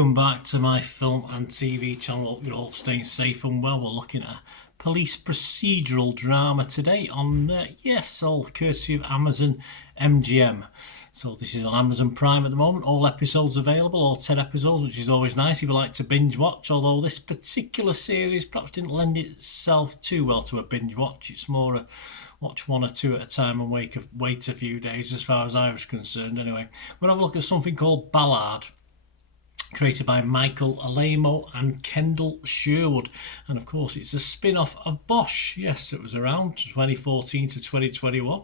welcome back to my film and TV channel. Hope you're all staying safe and well. We're looking at a police procedural drama today on, all courtesy of Amazon MGM. So this is on Amazon Prime at the moment. All episodes available, all 10 episodes, which is always nice if you like to binge watch, although this particular series perhaps didn't lend itself too well to a binge watch. It's more a watch one or two at a time and wait a few days as far as I was concerned. Anyway, we're going to have a look at something called Ballard, created by Michael Alamo and Kendall Sherwood, and of course it's a spin-off of Bosch. Yes, it was around 2014 to 2021,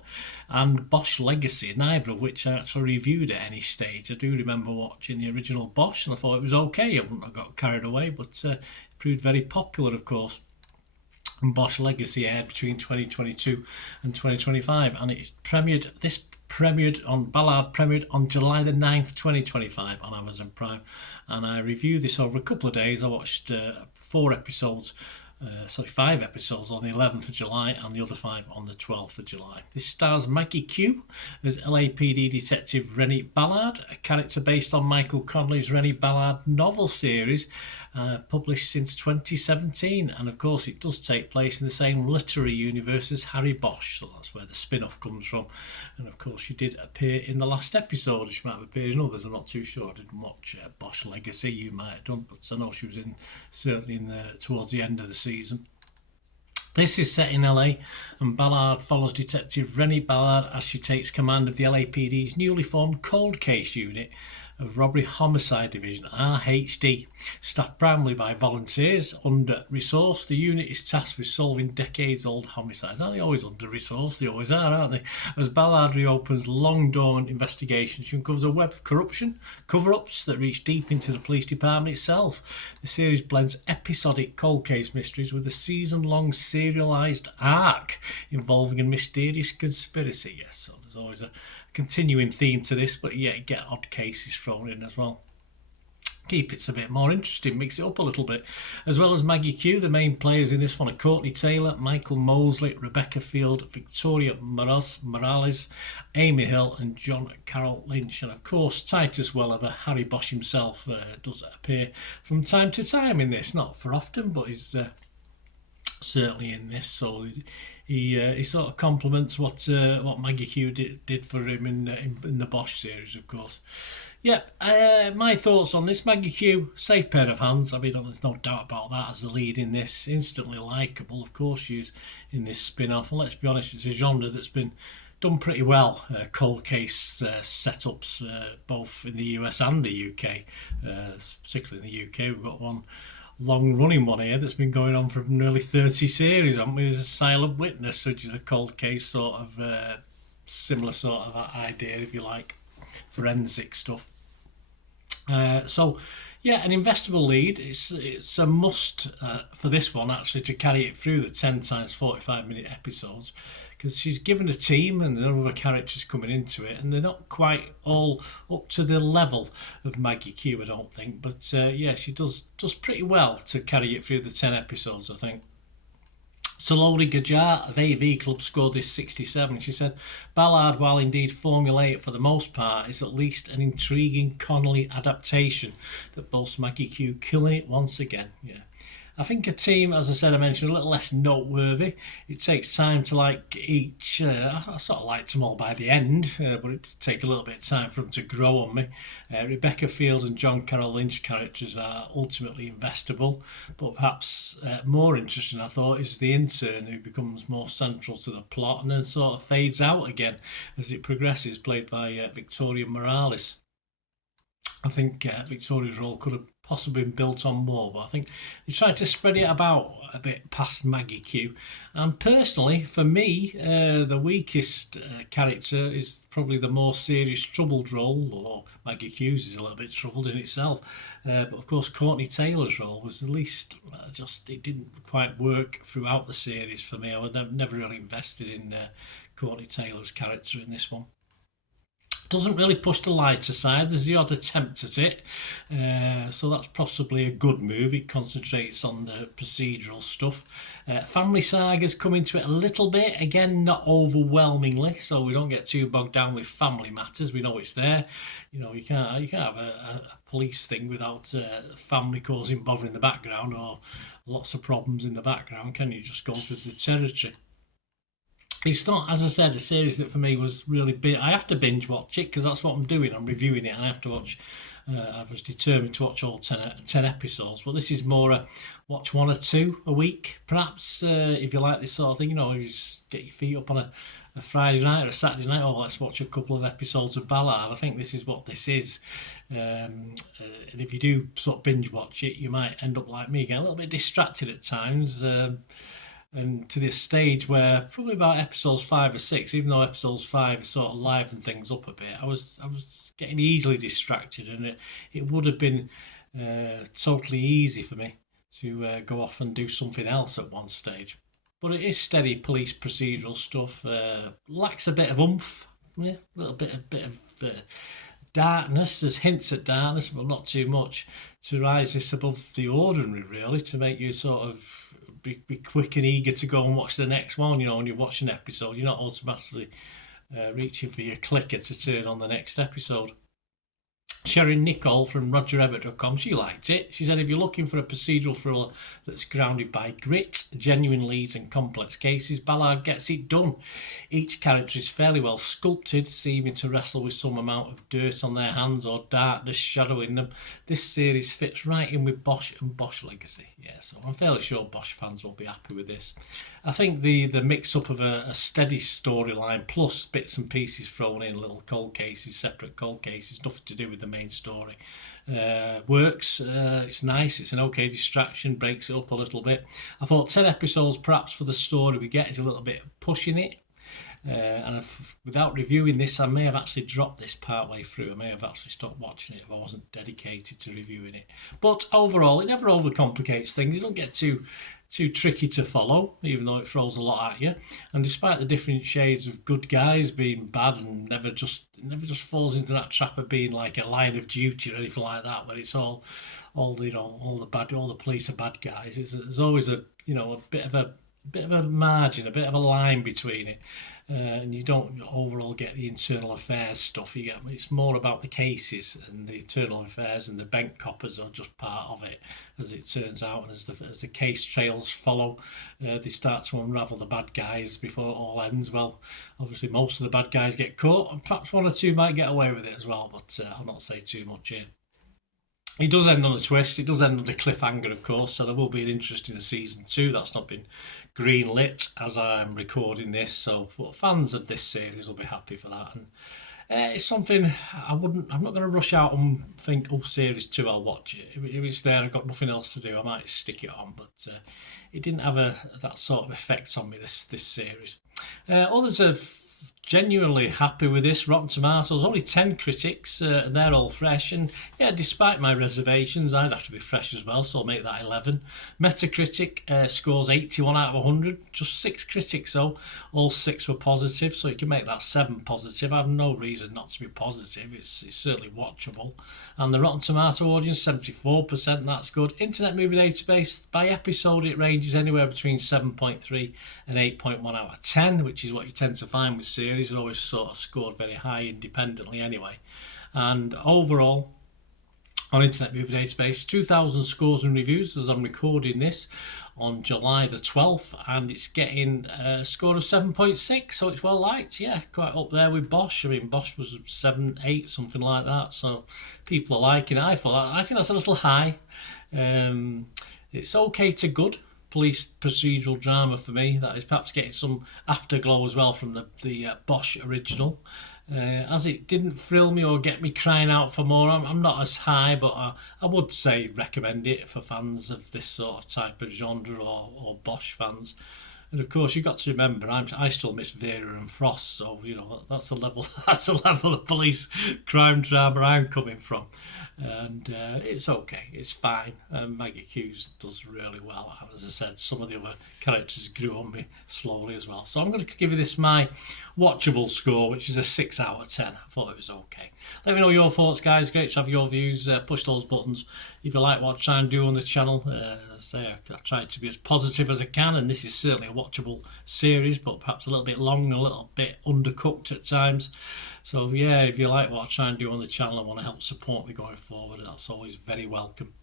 and Bosch Legacy, neither of which I actually reviewed at any stage. I do remember watching the original Bosch and I thought it was okay. I wouldn't have got carried away, but it proved very popular, of course. And Bosch Legacy aired between 2022 and 2025, and it premiered Ballard premiered on July the 9th, 2025 on Amazon Prime, and I reviewed this over a couple of days. I watched 5 episodes on the 11th of July and the other 5 on the 12th of July. This stars Maggie Q as LAPD Detective Rennie Ballard, a character based on Michael Connelly's Rennie Ballard novel series, published since 2017, and of course it does take place in the same literary universe as Harry Bosch, so that's where the spin-off comes from. And of course she did appear in the last episode. She might have appeared in others, I'm not too sure. I didn't watch Bosch Legacy. You might have done, but I know she was certainly towards the end of the season. This is set in LA, and Ballard follows Detective Rennie Ballard as she takes command of the LAPD's newly formed cold case unit of Robbery Homicide Division, RHD. Staffed primarily by volunteers, under-resourced, the unit is tasked with solving decades-old homicides. Aren't they always under-resourced? They always are, aren't they? As Ballard reopens long-dormant investigations, she uncovers a web of corruption, cover-ups that reach deep into the police department itself. The series blends episodic cold case mysteries with a season-long serialised arc involving a mysterious conspiracy. Yes, so there's always a continuing theme to this, but yet get odd cases thrown in as well. Keep it a bit more interesting, mix it up a little bit. As well as Maggie Q, the main players in this one are Courtney Taylor, Michael Mosley, Rebecca Field, Victoria Morales, Amy Hill and John Carroll Lynch. And of course Titus Welliver, Harry Bosch himself, does appear from time to time in this, not for often, but he's certainly in this, so he sort of complements what Maggie Q did for him in the Bosch series, of course. My thoughts on this: Maggie Q, safe pair of hands. I mean, there's no doubt about that. As the lead in this, instantly likeable. Of course, she's in this spin-off, and let's be honest, it's a genre that's been done pretty well. Cold case setups, both in the US and the UK. Particularly in the UK, we've got one long-running one here that's been going on for nearly 30 series, haven't we? There's a Silent Witness, which is a cold case sort of similar sort of idea, if you like, forensic stuff. An investable lead. It's a must for this one, actually, to carry it through the 10 times 45-minute episodes, because she's given a team and there are other characters coming into it, and they're not quite all up to the level of Maggie Q, I don't think, but she does pretty well to carry it through the 10 episodes, I think. Saloli Gajar of AV Club scored this 67. She said, Ballard, while indeed formulaic for the most part, is at least an intriguing Connolly adaptation that boasts Maggie Q killing it once again. Yeah. I think a team, as I said, I mentioned, a little less noteworthy. It takes time to like each. I sort of liked them all by the end, but it did take a little bit of time for them to grow on me. Rebecca Field and John Carroll Lynch characters are ultimately investable, but perhaps more interesting, I thought, is the intern who becomes more central to the plot and then sort of fades out again as it progresses, played by Victoria Morales. I think Victoria's role could have possibly been built on more, but I think they tried to spread it about a bit past Maggie Q. And personally, for me, the weakest character is probably the more serious troubled role, although Maggie Q's is a little bit troubled in itself. But of course, Courtney Taylor's role was the least, it didn't quite work throughout the series for me. I was never really invested in Courtney Taylor's character in this one. Doesn't really push the lighter side. There's the odd attempt at it, so that's possibly a good move. It concentrates on the procedural stuff. Family Saga's come into it a little bit, again not overwhelmingly, so we don't get too bogged down with family matters. We know it's there. You know, you can't have a police thing without family causing bother in the background or lots of problems in the background, can you? Just goes with the territory. It's not, as I said, a series that for me was really big. I have to binge watch it because that's what I'm doing. I'm reviewing it and I have to watch. I was determined to watch all 10 episodes, but this is more a watch one or two a week, perhaps, if you like this sort of thing. You know, you just get your feet up on a Friday night or a Saturday night, oh, let's watch a couple of episodes of Ballard. I think this is what this is. And if you do sort of binge watch it, you might end up like me, get a little bit distracted at times. And to this stage where probably about episodes 5 or 6, even though episodes 5 sort of livened things up a bit, I was getting easily distracted, and it would have been totally easy for me to go off and do something else at one stage. But it is steady police procedural stuff. Lacks a bit of oomph, yeah, a little bit of darkness. There's hints at darkness, but not too much to rise this above the ordinary, really, to make you sort of be quick and eager to go and watch the next one. You know, when you watch an episode, you're not automatically reaching for your clicker to turn on the next episode. Sharon Nicole from RogerEbbett.com, she liked it. She said, if you're looking for a procedural thriller that's grounded by grit, genuine leads and complex cases, Ballard gets it done. Each character is fairly well sculpted, seeming to wrestle with some amount of dirt on their hands or darkness shadowing them. This series fits right in with Bosch and Bosch legacy. Yeah, so I'm fairly sure Bosch fans will be happy with this. I think the mix-up of a steady storyline plus bits and pieces thrown in, little cold cases, separate cold cases, nothing to do with the main story, works. It's nice. It's an okay distraction, breaks it up a little bit. I thought 10 episodes perhaps for the story we get is a little bit pushing it. And without reviewing this, I may have actually dropped this part way through. I may have actually stopped watching it if I wasn't dedicated to reviewing it. But overall, it never overcomplicates things. You don't get too tricky to follow, even though it throws a lot at you. And despite the different shades of good guys being bad and never just falls into that trap of being like a Line of Duty or anything like that, where it's all the police are bad guys. There's always a bit of a margin, a bit of a line between it. And you don't overall get the internal affairs stuff. It's more about the cases, and the internal affairs and the bank coppers are just part of it, as it turns out. And as the case trails follow, they start to unravel the bad guys before it all ends. Well, obviously most of the bad guys get caught, and perhaps one or two might get away with it as well, but I'll not say too much here. It does end on a twist. It does end on a cliffhanger, of course, so there will be an interesting season 2. That's not been green-lit as I'm recording this, so fans of this series will be happy for that. And it's something I'm not going to rush out and think, oh, series 2, I'll watch it. If it's there, I've got nothing else to do, I might stick it on, but it didn't have that sort of effect on me, this series. Others have genuinely happy with this. Rotten Tomatoes, only 10 critics, and they're all fresh. And yeah, despite my reservations, I'd have to be fresh as well, so I'll make that 11. Metacritic scores 81 out of 100. Just 6 critics, though. All 6 were positive, so you can make that 7 positive. I have no reason not to be positive. It's certainly watchable. And the Rotten Tomato audience, 74%, that's good. Internet Movie Database, by episode, it ranges anywhere between 7.3 and 8.1 out of 10, which is what you tend to find with series. It always sort of scored very high independently anyway. And overall, on Internet Movie Database, 2,000 scores and reviews as I'm recording this on July the 12th, and it's getting a score of 7.6, so it's well liked. Yeah, quite up there with Bosch. I mean, Bosch was 7, 8, something like that, so people are liking it. I think that's a little high. It's okay to good police procedural drama for me. That is perhaps getting some afterglow as well from the Bosch original. As it didn't thrill me or get me crying out for more, I'm not as high, but I would say recommend it for fans of this sort of type of genre or Bosch fans. And of course, you've got to remember, I still miss Vera and Frost, so you know that's the level that's the level of police crime drama I'm coming from, and it's okay, it's fine. Maggie Hughes does really well. As I said, some of the other characters grew on me slowly as well. So I'm going to give you this my watchable score, which is a 6 out of 10. I thought it was okay. Let me know your thoughts, guys. Great to have your views. Push those buttons if you like what I try and do on this channel. I try to be as positive as I can, and this is certainly a watchable series, but perhaps a little bit long, a little bit undercooked at times. So yeah, if you like what I try and do on the channel and want to help support me going forward, that's always very welcome.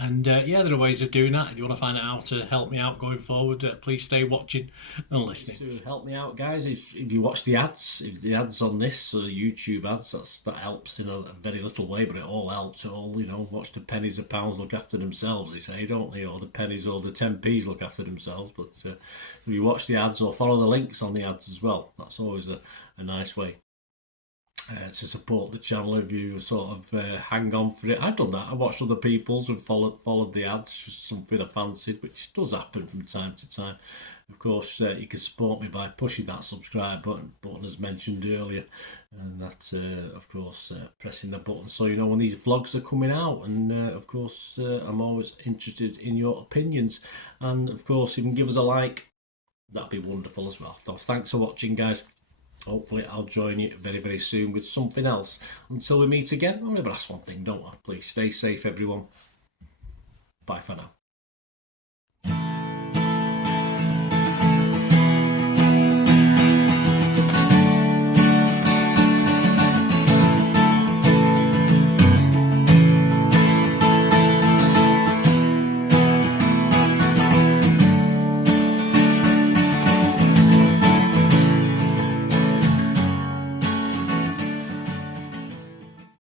And yeah, there are ways of doing that. If you want to find out how to help me out going forward, please stay watching and listening. To help me out, guys, if you watch the ads, if the ads on this YouTube ads, that helps in a very little way, but it all helps. It all, you know, watch the pennies and pounds look after themselves, they say, don't they? Or the pennies or the 10p's look after themselves. But if you watch the ads or follow the links on the ads as well, that's always a nice way. To support the channel if you sort of hang on for it. I've done that. I watched other people's and followed the ads, something I fancied, which does happen from time to time. Of course, you can support me by pushing that subscribe button as mentioned earlier, and that, of course, pressing the button so you know when these vlogs are coming out. And of course, I'm always interested in your opinions, and of course, if you can give us a like, that'd be wonderful as well. So thanks for watching, guys. Hopefully I'll join you very, very soon with something else. Until we meet again, I'll never ask one thing, don't I? Please stay safe, everyone. Bye for now.